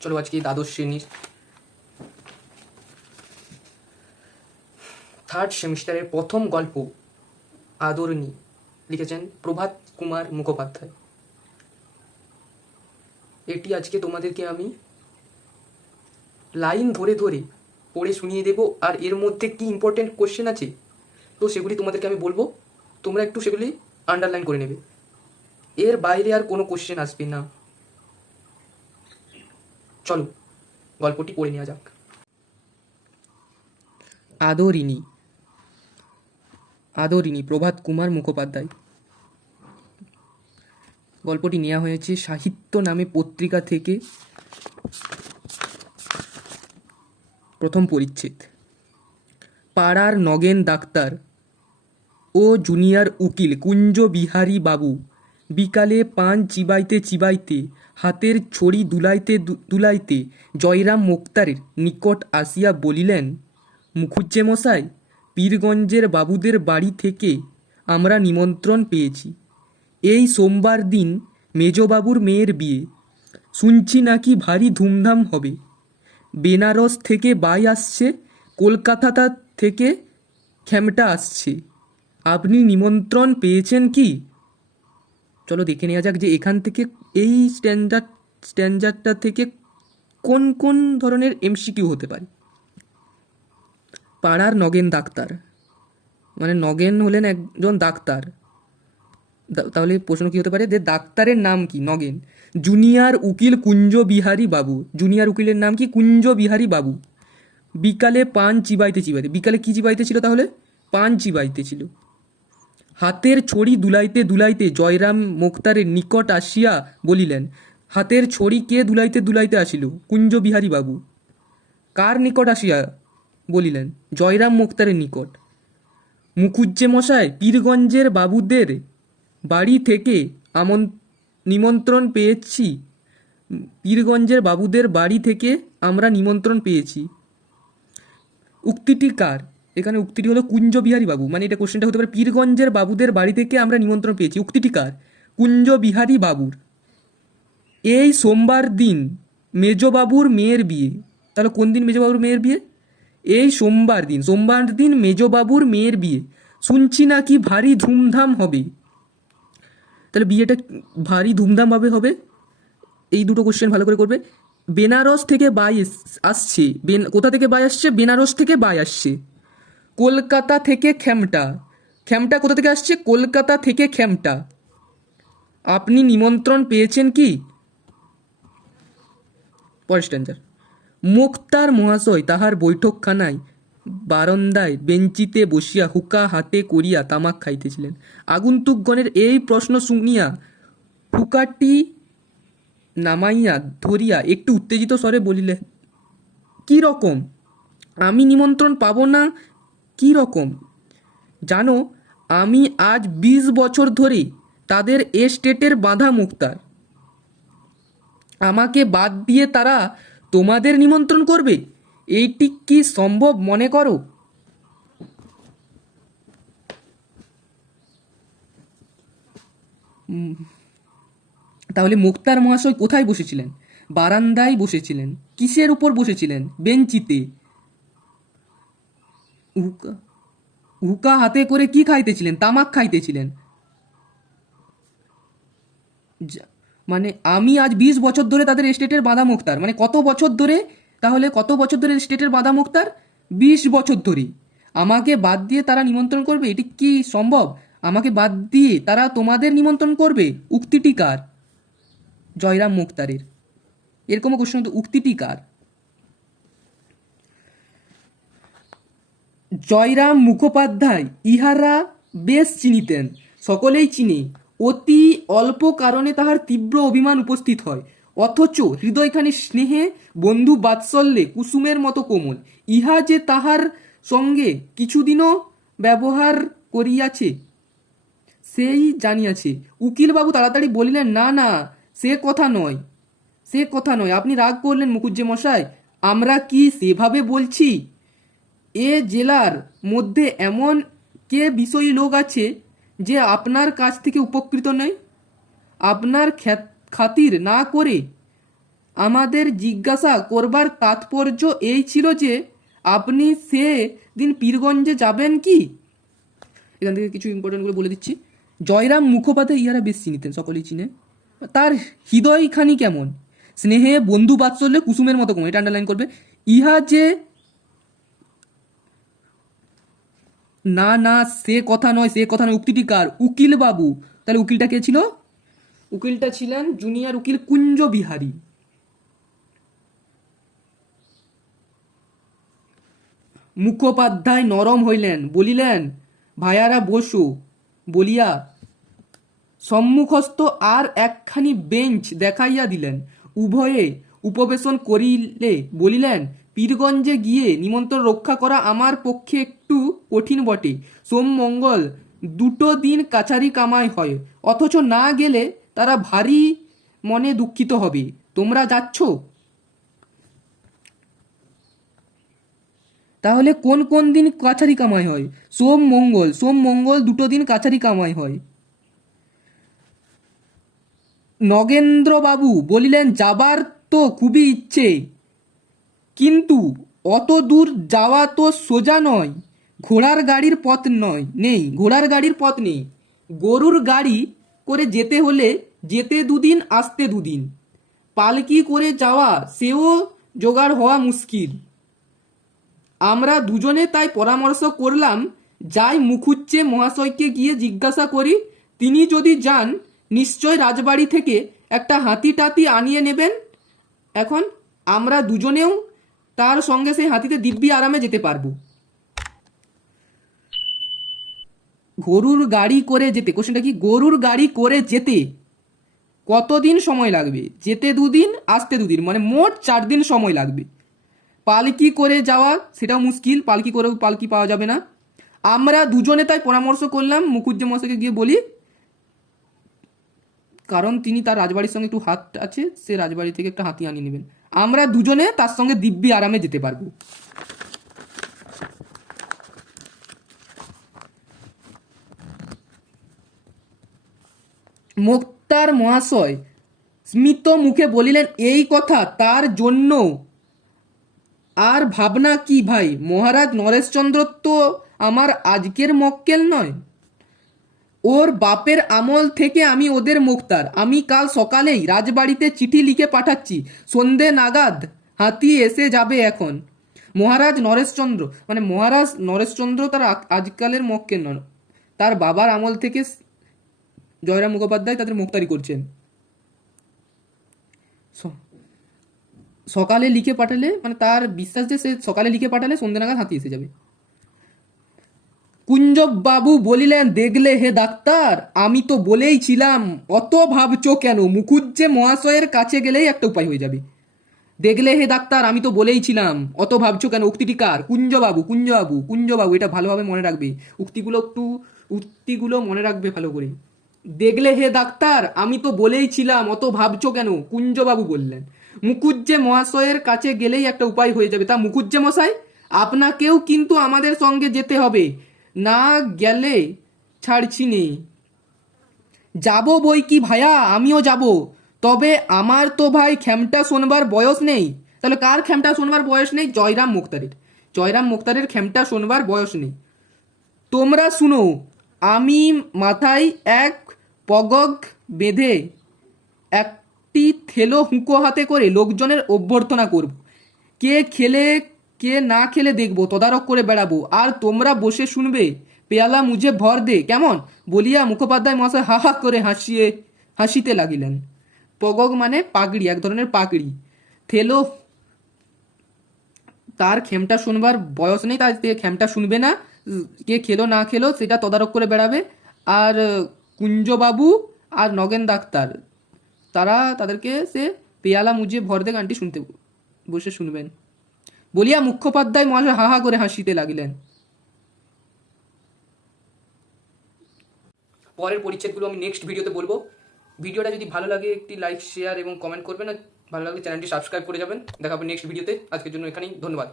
চলো আজকে দ্বাদশ শ্রেণীর থার্ড সেমিস্টারের প্রথম গল্প আদরণী লিখেছেন প্রভাত কুমার মুখোপাধ্যায়। এটি আজকে তোমাদেরকে আমি লাইন ধরে ধরে পড়ে শুনিয়ে দেব, আর এর মধ্যে কি ইম্পর্টেন্ট কোশ্চেন আছে তো সেগুলি তোমাদেরকে আমি বলবো, তোমরা একটু সেগুলি আন্ডারলাইন করে নেবে। এর বাইরে আর কোনো কোশ্চেন আসবে না। চলো গল্পটি পড়ে নেওয়া যাক। আদরিণী। আদরিণী প্রভাত কুমার মুখোপাধ্যায়। গল্পটি নেওয়া হয়েছে সাহিত্য নামে পত্রিকা থেকে। প্রথম পরিচ্ছেদ। পাড়ার নগেন ডাক্তার ও জুনিয়র উকিল কুঞ্জ বিহারী বাবু বিকালে পান চিবাইতে চিবাইতে হাতের ছড়ি দুলাইতে দুলাইতে জয়রাম মোক্তারের নিকট আসিয়া বলিলেন, মুখুজ্জে মশাই, পীরগঞ্জের বাবুদের বাড়ি থেকে আমরা নিমন্ত্রণ পেয়েছি। এই সোমবার দিন মেজবাবুর মেয়ের বিয়ে। শুনছি নাকি ভারী ধুমধাম হবে। বেনারস থেকে বাই আসছে, কলকাতা থেকে খেমটা আসছে। আপনি নিমন্ত্রণ পেয়েছেন কি? চলো দেখে নেওয়া যাক যে এখান থেকে এই স্ট্যান্ডার্ডটা থেকে কোন কোন ধরনের এমসিকিউ হতে পারে। পাড়ার নগেন ডাক্তার, মানে নগেন হলেন একজন ডাক্তার। তাহলে প্রশ্ন কী হতে পারে, যে ডাক্তারের নাম কি? নগেন। জুনিয়র উকিল কুঞ্জ বিহারী বাবু, জুনিয়র উকিলের নাম কি? কুঞ্জ বিহারী বাবু। বিকালে পান চিবাইতে চিবাইতে, বিকালে কি চিবাইতে ছিল? তাহলে পান চিবাইতে ছিল। হাতের ছড়ি দুলাইতে দুলাইতে জয়রাম মোক্তারের নিকট আসিয়া বলিলেন। হাতের ছড়ি কে দুলাইতে দুলাইতে আসিল? কুঞ্জ বিহারী বাবু। কার নিকট আসিয়া বলিলেন? জয়রাম মোক্তারের নিকট। মুখুজ্জে মশাই, পীরগঞ্জের বাবুদের বাড়ি থেকে নিমন্ত্রণ পেয়েছি। পীরগঞ্জের বাবুদের বাড়ি থেকে আমরা নিমন্ত্রণ পেয়েছি। উক্তিটি কার? এখানে উক্তিটি হলো কুঞ্জ বিহারী বাবু, মানে এটা কোশ্চেনটা হতে পারে পীরগঞ্জের বাবুদের বাড়ি থেকে আমরা নিমন্ত্রণ পেয়েছি। উক্তিটি কার? কুঞ্জ বিহারী বাবুর। এই সোমবার দিন মেজবাবুর মেয়ের বিয়ে। তাহলে কোন দিন মেজবাবুর মেয়ের বিয়ে? এই সোমবার দিন, সোমবার দিন মেজবাবুর মেয়ের বিয়ে। শুনছি নাকি ভারী ধুমধাম হবে। তাহলে বিয়েটা ভারী ধুমধামভাবে হবে। এই দুটো কোশ্চেন ভালো করে করবে। বেনারস থেকে বাই আসছে, কোথা থেকে বাই আসছে? বেনারস থেকে বাই আসছে। কলকাতা থেকে খেমটা, খেমটা কোথা থেকে আসছে? কলকাতা থেকে খেমটা। আপনি নিমন্ত্রণ পেয়েছেন কি? পরের স্ট্যান্ডার। মোক্তার মহাশয় তাহার বৈঠকখানায় বারান্দায় বেঞ্চিতে বসিয়া হুকা হাতে করিয়া তামাক খাইতেছিলেন। আগন্তুকগণের এই প্রশ্ন শুনিয়া হুকাটি নামাইয়া ধরিয়া একটু উত্তেজিত স্বরে বলিলেন, কি রকম? আমি নিমন্ত্রণ পাব না? কি রকম? জানো, আমি আজ 20 বছর ধরে তাদের এস্টেটের বাঁধা মুক্তার। আমাকে বাদ দিয়ে তারা তোমাদের নিমন্ত্রণ করবে? এইটি কি সম্ভব মনে করো? তাহলে মুক্তার মহাশয় কোথায় বসেছিলেন? বারান্দায় বসেছিলেন। কিসের উপর বসেছিলেন? বেঞ্চিতে। হুকা হুকা হাতে করে কি খাইতেছিলেন? তামাক খাইতেছিলেন। মানে আমি আজ 20 বছর ধরে তাদের এস্টেটের বাঁধা মুক্তার, মানে কত বছর ধরে? তাহলে কত বছর ধরে এস্টেটের বাঁধা মুক্তার? 20 বছর ধরে। আমাকে বাদ দিয়ে তারা নিমন্ত্রণ করবে? এটি কি সম্ভব? আমাকে বাদ দিয়ে তারা তোমাদের নিমন্ত্রণ করবে? উক্তিটি কার? জয়রাম মুক্তারের। এরকমও কোশ্চেন হতো, উক্তিটি কার? জয়রাম মুখোপাধ্যায় ইহারা বেশ চিনিতেন, সকলেই চিনে। অতি অল্প কারণে তাহার তীব্র অভিমান উপস্থিত হয়, অথচ হৃদয়খানি স্নেহে বন্ধু বাৎসল্যে কুসুমের মতো কোমল। ইহা যে তাহার সঙ্গে কিছুদিনও ব্যবহার করিয়াছে সেই জানিয়াছে। উকিলবাবু তাড়াতাড়ি বলিলেন, না না, সে কথা নয়, সে কথা নয়। আপনি রাগ করলেন মুখুজ্জে মশাই, আমরা কি সেভাবে বলছি? এ জেলার মধ্যে এমন কে বিষয়ী লোক আছে যে আপনার কাছ থেকে উপকৃত নয়? আপনার খাতির না করে আমাদের জিজ্ঞাসা করবার তাৎপর্য এই ছিল যে আপনি সে দিন পীরগঞ্জে যাবেন কি। এখান থেকে কিছু ইম্পর্টেন্টগুলো বলে দিচ্ছি। জয়রাম মুখোপাধ্যায় ইহারা বেশ চিনিতেন, সকলেই চিনে। তার হৃদয়খানি কেমন, স্নেহে বন্ধু বাৎসল্যে কুসুমের মতো কম, এটা আন্ডারলাইন করবে। ইহা যে না না সে কথা নয়, সে কথা নয়, উক্তিটি কার? উকিল বাবু। তাহলে উকিলটা কে ছিল? উকিলটা ছিলেন জুনিয়র উকিল কুঞ্জ বিহারী। মুখোপাধ্যায় নরম হইলেন, বলিলেন ভাইয়ারা বসো বলিয়া সম্মুখস্থ আর একখানি বেঞ্চ দেখাইয়া দিলেন। উভয়ে উপবেশন করিলে বলিলেন, পীরগঞ্জে গিয়ে নিমন্ত্রণ রক্ষা করা আমার পক্ষে একটু কঠিন বটে। সোম মঙ্গল দুটো দিন কাছারি কামাই হয়, অথচ না গেলে তারা ভারী মনে দুঃখিত হবে। তোমরা যাচ্ছ? তাহলে কোন কোন দিন কাছারি কামাই হয়? সোম মঙ্গল, সোম মঙ্গল দুটো দিন কাছারি কামাই হয়। নগেন্দ্রবাবু বলিলেন, যাবার তো খুবই ইচ্ছে, কিন্তু অত দূর যাওয়া তো সোজা নয়। ঘোড়ার গাড়ির পথ নয়, নেই, ঘোড়ার গাড়ির পথ নেই। গরুর গাড়ি করে যেতে হলে যেতে দুদিন আসতে দুদিন। পালকি করে যাওয়া সেও জোগাড় হওয়া মুশকিল। আমরা দুজনে তাই পরামর্শ করলাম, যাই মুখুজ্জে মহাশয়কে গিয়ে জিজ্ঞাসা করি, তিনি যদি যান নিশ্চয় রাজবাড়ি থেকে একটা হাতি টাতি আনিয়ে নেবেন। এখন আমরা দুজনেও তার সঙ্গে সেই হাতিতে দিব্যি আরামে যেতে পারবো। গরুর গাড়ি করে যেতে, কোশ্চেনটা কি? গরুর গাড়ি করে যেতে কতদিন সময় লাগবে? যেতে দুদিন আসতে দুদিন, মানে মোট 4 দিন সময় লাগবে। পালকি করে যাওয়া সেটাও মুশকিল, পালকি করেও পালকি পাওয়া যাবে না। আমরা দুজনে তাই পরামর্শ করলাম মুখুজ্জে মশাইকে গিয়ে বলি, কারণ তিনি তার রাজবাড়ির সঙ্গে একটু হাত আছে, সে রাজবাড়ি থেকে একটা হাতি আনিয়ে নেবেন। আমরা দুজনে তার সঙ্গে দিব্যি আরামে যেতে পারবো। মোক্তার মহাশয় স্মিত মুখে বলিলেন, এই কথা তার জন্য আর ভাবনা কি ভাই? মহারাজ নরেশচন্দ্র তো আমার আজকের মক্কেল নয়, ওর বাপের আমল থেকে আমি ওদের মোক্তার। আমি কাল সকালেই রাজবাড়িতে চিঠি লিখে পাঠাচ্ছি, সন্ধে নাগাদ হাতি এসে যাবে। এখন মহারাজ নরেশচন্দ্র, মানে মহারাজ নরেশচন্দ্র তার আজকালের মক্কেল নন, তার বাবার আমল থেকে জয়রাম মুখোপাধ্যায় তাদের মুক্তারি করছেন। সকালে লিখে পাঠালে, মানে তার বিশ্বাস যে সে সকালে লিখে পাঠালে সন্ধ্যে নাগাদ হাতি এসে যাবে। কুঞ্জবাবু বলিলেন, দেখলে হে ডাক্তার, আমি তো বলেই ছিলাম, অত ভাবছো কেন? মুখুজ্জে মহাশয়ের কাছে গেলেই একটা উপায় হয়ে যাবে। দেখলে হে ডাক্তার, আমি তো বলেই ছিলাম, অত ভাবছো কেন? উক্তিটি কার? কুঞ্জবাবু, কুঞ্জবাবু, কুঞ্জবাবু। এটা ভালোভাবে মনে রাখবে, উক্তিগুলো মনে রাখবে ভালো করে। দেখলে হে ডাক্তার, আমি তো বলেই ছিলাম, অত ভাবছো কেন? কুঞ্জবাবু বললেন, মুখুজ্জে মহাশয়ের কাছে গেলেই একটা উপায় হয়ে যাবে। তা মুখুজ্জে মশাই, আপনাকেও কিন্তু আমাদের সঙ্গে যেতে হবে, না গেলে ছাড়ছি নে। যাবো বই কি ভাইয়া, আমিও যাব, তবে আমার তো ভাই খেমটা শোনবার বয়স নেই। তাহলে কার খেমটা শোনবার বয়স নেই? জয়রাম মুক্তারের। জয়রাম মুক্তারের খেমটা শোনবার বয়স নেই। তোমরা শুনো, আমি মাথায় এক পগগ বেঁধে একটি থেলো হুঁকো হাতে করে লোকজনের অভ্যর্থনা করব। কে খেলে কে না খেলে দেখবো, তদারক করে বেড়াবো, আর তোমরা বসে শুনবে। পেয়ালা মুঝে ভর দে, কেমন? বলিয়া মুখোপাধ্যায় মহাশয় হা হা করে হাসিতে লাগিলেন। পগগ মানে পাগড়ি, এক ধরনের পাগড়ি। থেলো, তার খেমটা শুনবার বয়স নেই, তার খেমটা শুনবে না, কে খেলো না খেলো সেটা তদারক করে বেড়াবে। আর কুঞ্জবাবু আর নগেন ডাক্তার, তারা তাদেরকে সে পেয়ালা মুজে ভর দে গানটি শুনতে বসে শুনবেন। বলিয়া মুখোপাধ্যায় মহাশয় হা হা করে হাসিতে লাগিলেন। পরের পরিচ্ছেদগুলো আমি নেক্সট ভিডিওতে বলবো। ভিডিওটা যদি ভালো লাগে একটি লাইক, শেয়ার এবং কমেন্ট করবেন, আর ভালো লাগলে চ্যানেলটি সাবস্ক্রাইব করে যাবেন। দেখা হবে নেক্সট ভিডিওতে। আজকের জন্য এখানেই, ধন্যবাদ।